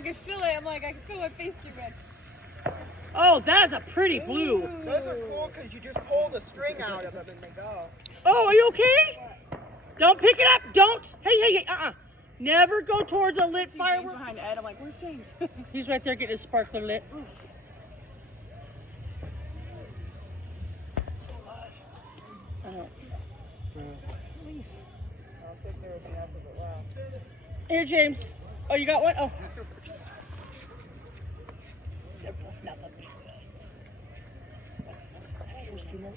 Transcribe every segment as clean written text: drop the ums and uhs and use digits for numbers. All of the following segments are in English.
I could feel it. I'm like, I can feel my face too red. Oh, that is a pretty blue. Those are cool because you just pull the string out of them and they go. Oh, are you okay? Don't pick it up. Don't. Hey. Never go towards a lit firework. Behind Ed, I'm like, where's James? He's right there getting his sparkler lit. Here, James. Oh, you got one? Oh.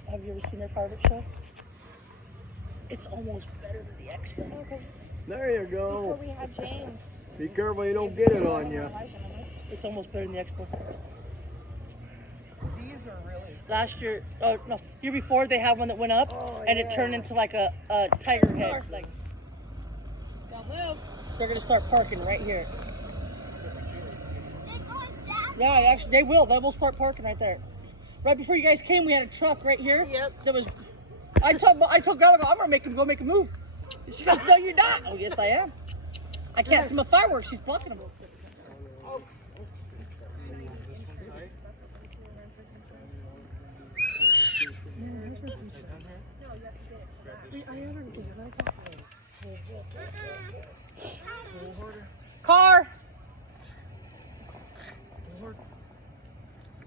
Have you ever seen their fireworks show? It's almost better than the Expo. Okay. There you go. Before we had James. Be careful you don't get it on you. It's almost better than the Expo. These are really. Last year, oh no, year before they had one that went up and it turned into like a tiger head. Like, Don't move. they're gonna start parking right here. Yeah, actually, they will. They will start parking right there. Right before you guys came, we had a truck right here. Yep. That was. I told Grandma, I'm gonna make him go make a move. She goes, no, you're not. Oh, yes, I am. I can't see my fireworks. She's blocking them. Car.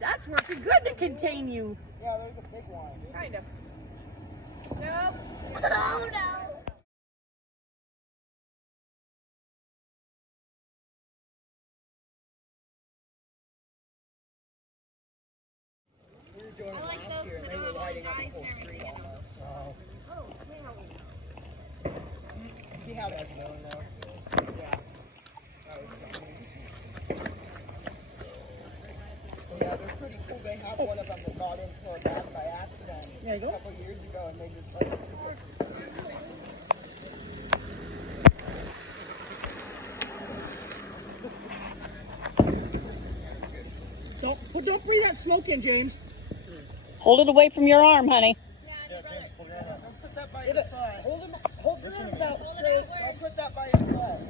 That's working good to contain you. Yeah, there's a big one. Kind of. Nope. Oh no. We were doing it last year and they were lighting up the whole street almost. See how that's going though? Yeah. Yeah, they're pretty cool. They have one of them that got into a bath by accident a couple years ago and they just like Don't breathe that smoke in, James. Hold it away from your arm, honey. don't put that by your side. Hold this about straight. Don't put that by your side.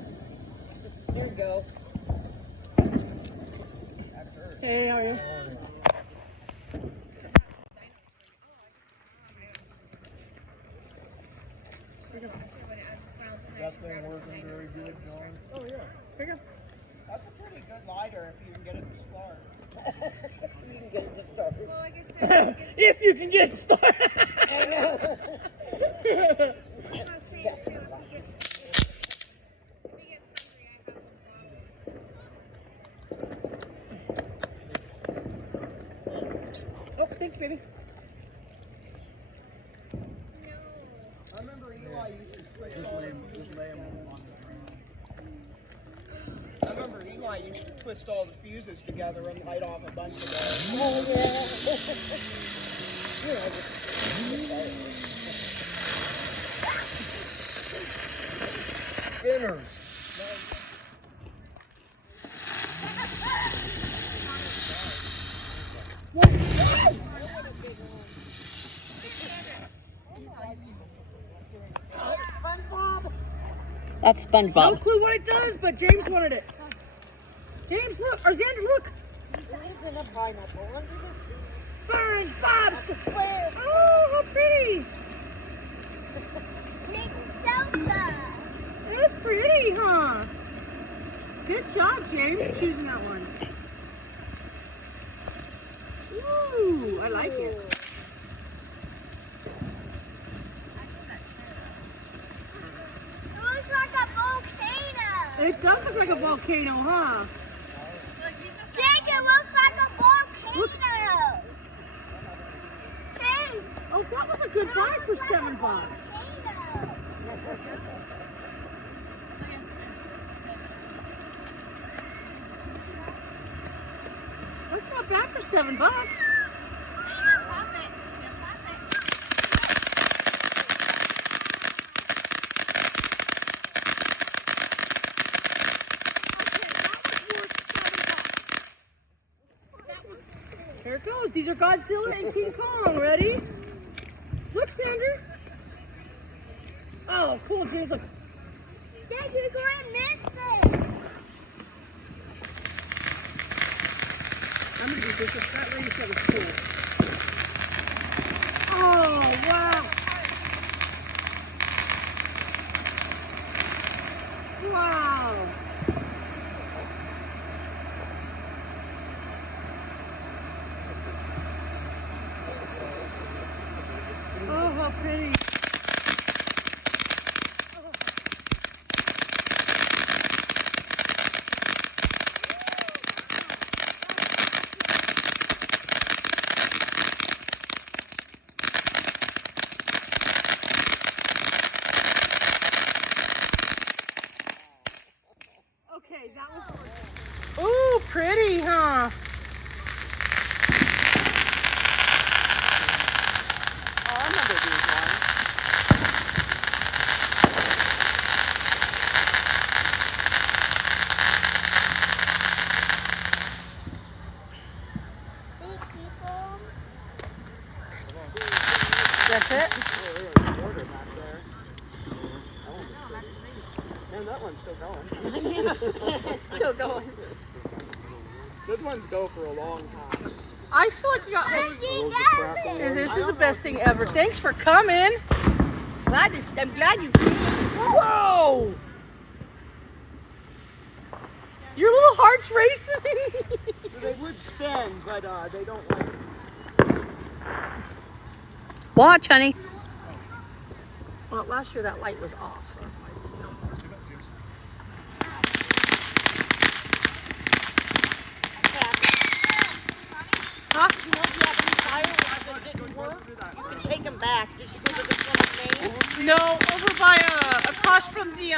There you go. Hey, how are you? That thing working very good, John. Oh yeah. Figure. That's a pretty good lighter if you can get it to start. Well, like I said, If you can get it started. I know. That's what I was saying too. If he gets hungry, I have those bottles. Oh, thanks, baby. No. I remember Eli used to twist all the fuses. I remember Eli used to twist all the fuses together and light off a bunch of those. Spinners. That's SpongeBob. No clue what it does, but James wanted it. James, look. Or Xander, look. SpongeBob. Oh, how pretty. It's pretty, huh? Good job, James, choosing that one. Ooh, I like it. It does look like a volcano, huh? Jake, it looks like a volcano. Hey, Oh, that was a good buy for $7. volcano. That's not bad for $7. Here it goes. These are Godzilla and King Kong. Ready? Look, Xander. Oh, cool, James. Look. Jake, you're going missing. That lady said was cool. Oh, wow. Wow. Oh, how pretty. Okay, that was. Ooh, pretty, huh? Oh, I remember these ones. Big people. That's it? Oh, there's a border back there. Man, that one's still going. It's still going. Those ones go for a long time. I feel like you got. Mommy, This is the best thing ever. Thanks for coming. I'm glad you came. Whoa! Your little heart's racing. So they would spin, but they don't like. Watch, honey. Well, last year that light was off. Huh? You know if you have any fireworks that didn't work, you can take them back. Did you go to this one of Maine? No, over by across from the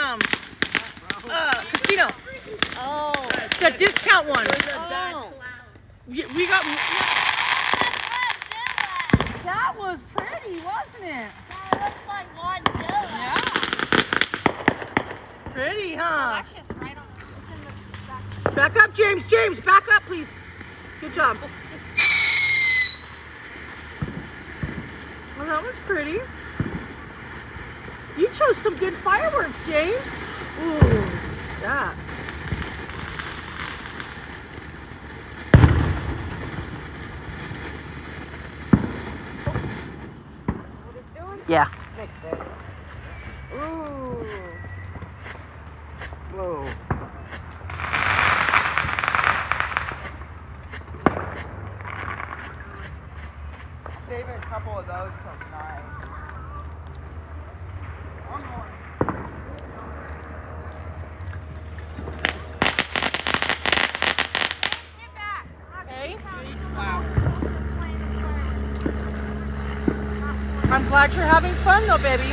casino. Oh. The discount one. Oh. We got. That was pretty, wasn't it? that looks like Godzilla. Pretty, huh? That's just right on. It's in the back. Back up, James. James, back up, please. Good job. Well, that was pretty. You chose some good fireworks, James. Ooh, that. Yeah. Ooh. Whoa. Saving a couple of those till tonight. One more. Get back. Okay. Wow. I'm glad you're having fun, though, baby.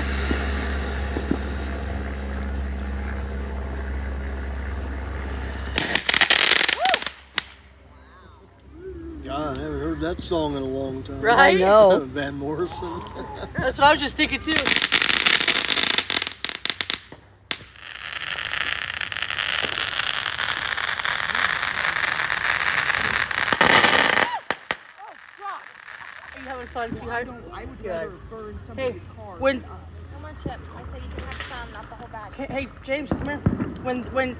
Yeah, I haven't heard that song in a long time. Right? I know. Van Morrison. That's what I was just thinking, too. Are you having fun, sweetheart? I would Good. rather burn Hey, somebody's car. when No more chips. I said you can have some, not the whole bag. hey James, come here.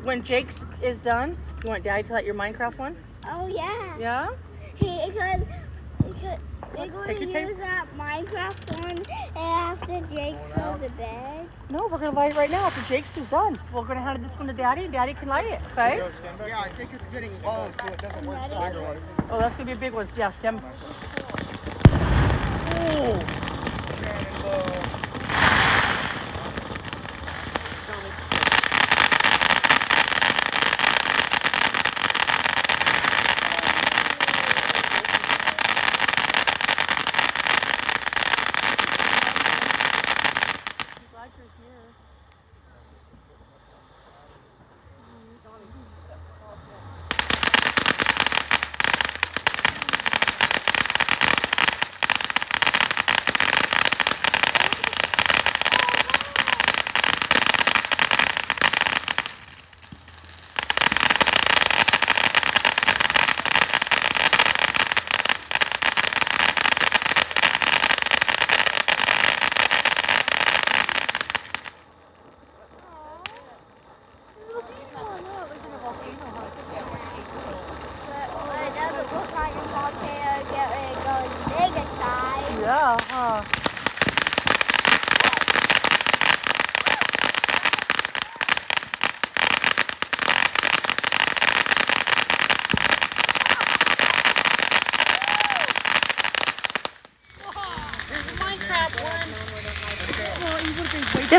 When Jake's is done, you want Daddy to light your Minecraft one? Oh yeah. Yeah. He could. They're going Take to your tape. use that Minecraft one after Jake throws the bag. No, we're gonna light it right now after Jake's is done. We're gonna hand this one to Daddy, and Daddy can light it. Okay? Yeah, I think it's getting low, so it doesn't work sideways. Oh, that's gonna be a big one. Yeah, stem. Oh.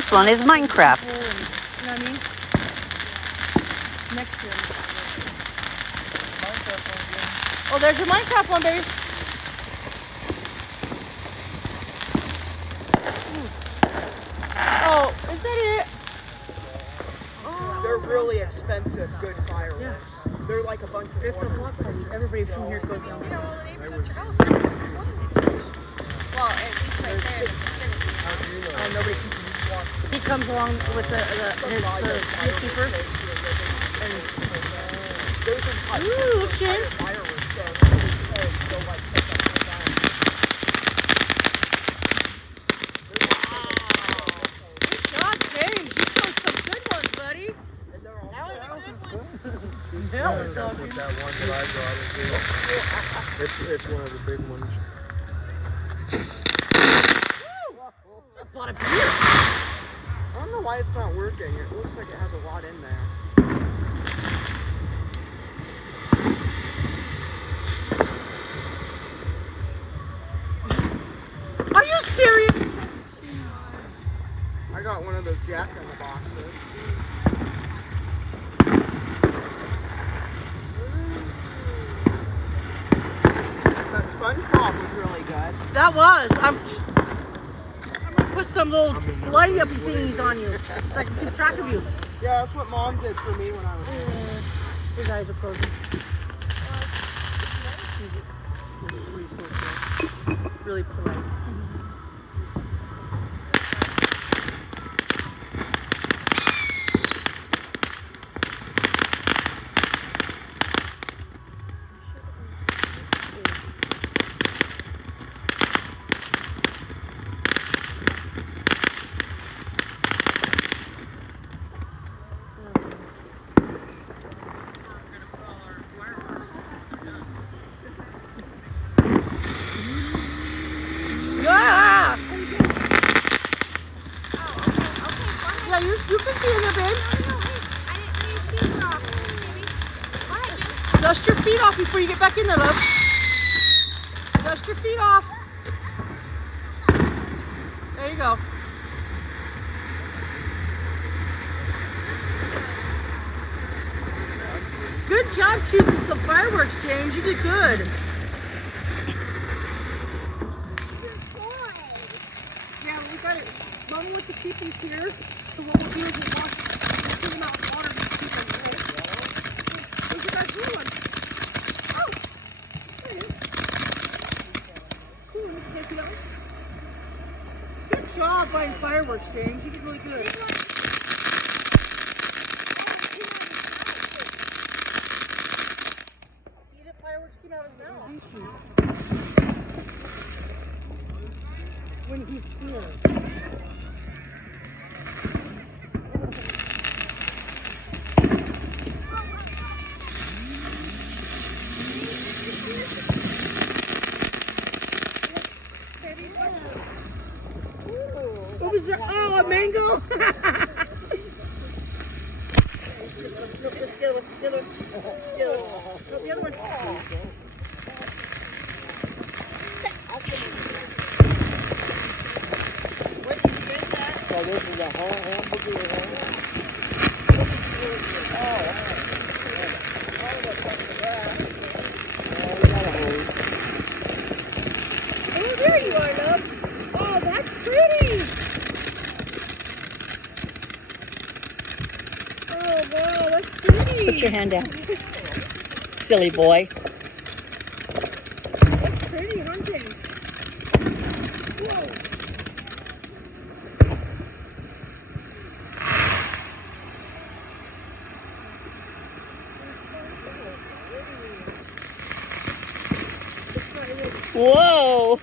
this one is Minecraft. You know what I mean? Next year. Oh, there's your Minecraft one, baby. Oh, is that it? They're really expensive, good fireworks. Yeah. They're like a bunch of It's a block party. Everybody from here goes down there. All the neighbors at your house. Well, at least right there in the vicinity. Oh, nobody can walk. He comes along with the keeper. Ooh, look, James. Fireworks, so they'll like pick up my time. Good job, James. You chose some good ones, buddy. Now we're talking. That one that I brought it's one of the big ones. I bought a beer. I don't know why it's not working. It looks like it has a lot in there. Are you serious? I got one of those Jack in the Boxes. That SpongeBob was really good. That was. I'm gonna put some little lighty up thingies on you so I can keep track of you. Yeah, that's what Mom did for me when I was little. His eyes are closing. Really polite. Yeah! Yeah, you can be in there, babe. I didn't leave shoes off, baby. Go ahead, Jim. Dust your feet off before you get back in there, love. Dust your feet off. There you go. Good job choosing some fireworks, James. You did good. Yeah, we got it. Mama wants to keep these here. So what we'll do is we'll fill them out with water and keep them away. Where's your guys' blue one? Oh, there it is. Cool. Can I see that one? Good job buying fireworks, James. You did really good. See the fireworks came out of his mouth. When he's here. What was that? Oh, a mango! The other one. So this is a hamburger. Oh, there you are, love. Oh, that's pretty. Oh, wow, that's pretty. Put your hand down. Silly boy. That's pretty, huh, James? Whoa. Whoa.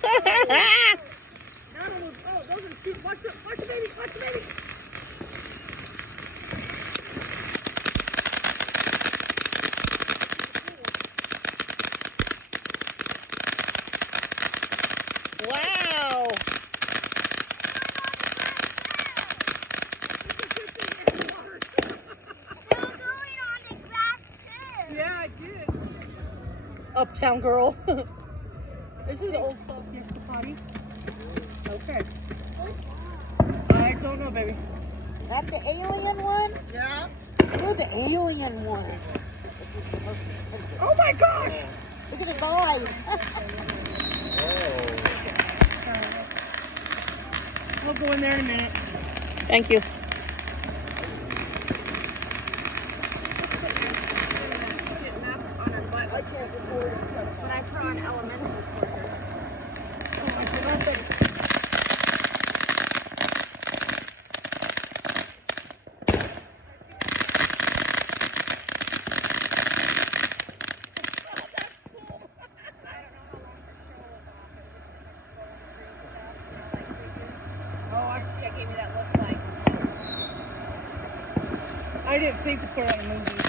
Oh, those are cute. Watch the baby, watch the baby. Wow. They were going on the grass too. Yeah, I did. Uptown girl. This is an old salt next to potty. Okay. I I don't know, baby. That's the alien one? Yeah? You're the alien one. Oh my gosh! Look at his eyes. We'll go in there in a minute. Thank you. But I put on elemental for her. Oh, I forgot that. Oh, I see. I gave me that look like. I didn't think to put on a movie.